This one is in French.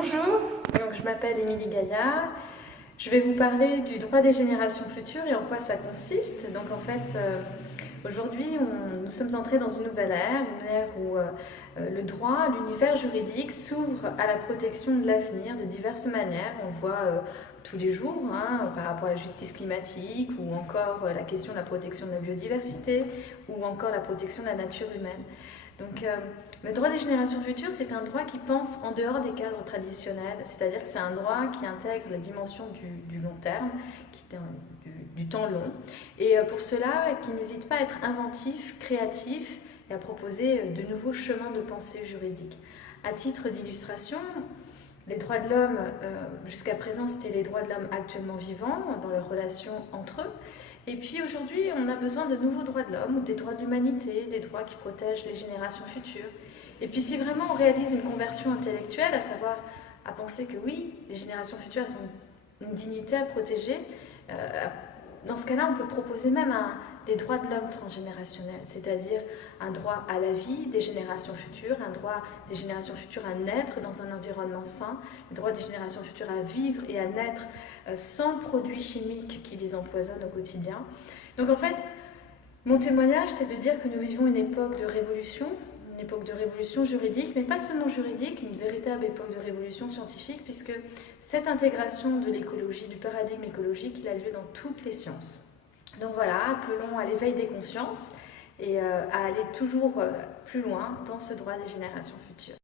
Bonjour, donc je m'appelle Émilie Gaillard. Je vais vous parler du droit des générations futures et en quoi ça consiste. Donc en fait, aujourd'hui, nous sommes entrés dans une nouvelle ère, une ère où le droit, l'univers juridique s'ouvre à la protection de l'avenir de diverses manières. On le voit tous les jours par rapport à la justice climatique ou encore la question de la protection de la biodiversité ou encore la protection de la nature humaine. Donc, le droit des générations futures, c'est un droit qui pense en dehors des cadres traditionnels, c'est-à-dire que c'est un droit qui intègre la dimension du long terme, du temps long, et pour cela, qui n'hésite pas à être inventif, créatif et à proposer de nouveaux chemins de pensée juridique. À titre d'illustration, les droits de l'homme, jusqu'à présent, c'était les droits de l'homme actuellement vivants, dans leurs relations entre eux. Et puis aujourd'hui, on a besoin de nouveaux droits de l'homme, ou des droits de l'humanité, des droits qui protègent les générations futures. Et puis si vraiment on réalise une conversion intellectuelle, à savoir à penser que oui, les générations futures elles ont une dignité à protéger, dans ce cas-là, on peut proposer même des droits de l'homme transgénérationnels, c'est-à-dire un droit à la vie des générations futures, un droit des générations futures à naître dans un environnement sain, le droit des générations futures à vivre et à naître sans produits chimiques qui les empoisonnent au quotidien. Donc en fait, mon témoignage, c'est de dire que nous vivons une époque de révolution juridique, mais pas seulement juridique, une véritable époque de révolution scientifique, puisque cette intégration de l'écologie, du paradigme écologique, il a lieu dans toutes les sciences. Donc voilà, appelons à l'éveil des consciences et à aller toujours plus loin dans ce droit des générations futures.